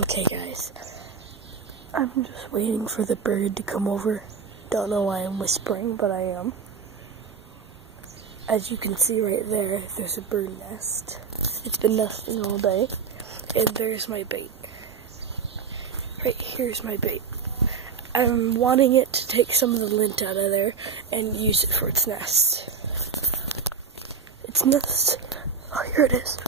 Okay guys, I'm just waiting for the bird to come over. Don't know why I'm whispering, but I am. As you can see right there, there's a bird nest. It's been nesting all day. And there's my bait. Right here's my bait. I'm wanting it to take some of the lint out of there and use it for its nest. Its nest. Oh, here it is.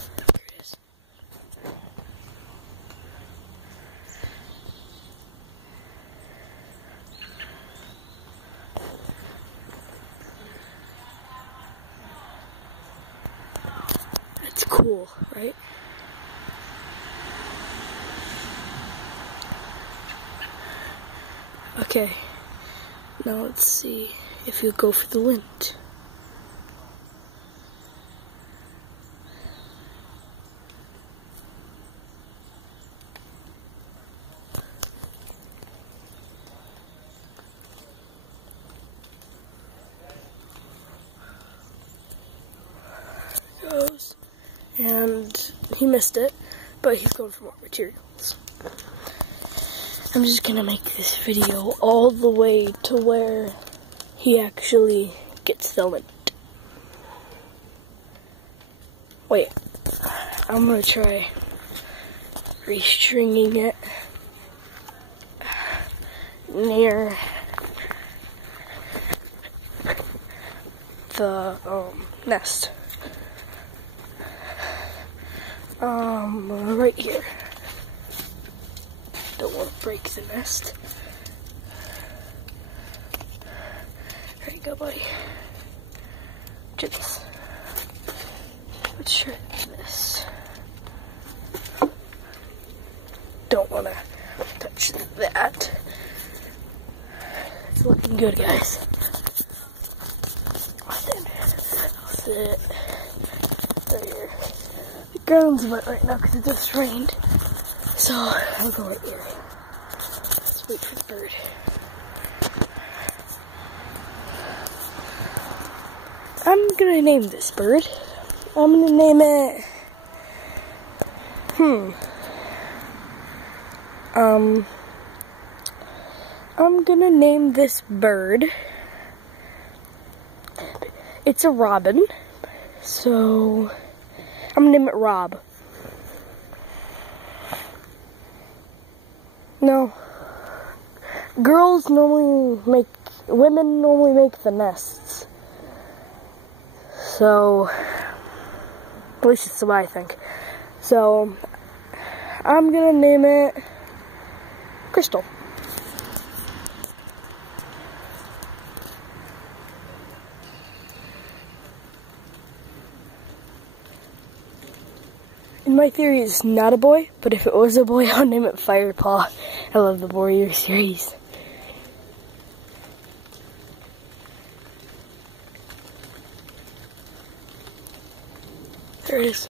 It's cool, right? Okay, now let's see if you go for the lint. Goes. And he missed it, but he's going for more materials. I'm just gonna make this video all the way to where he actually gets the lint. Wait, I'm gonna try restringing it near the nest. Right here. Don't want to break the nest. There you go, buddy. Get this. Let's try this. Don't want to touch that. It's looking good, guys. I'll sit there. The ground's wet right now because it just rained. So, I'll go right here. Let's wait for the bird. I'm gonna name this bird. I'm gonna name it... I'm gonna name this bird... It's a robin. So, I'm gonna name it Rob. No. Women normally make the nests. So, at least it's what I think. So, I'm gonna name it Crystal. In my theory, it's not a boy, but if it was a boy, I'll name it Firepaw. I love the Warrior series. There it is.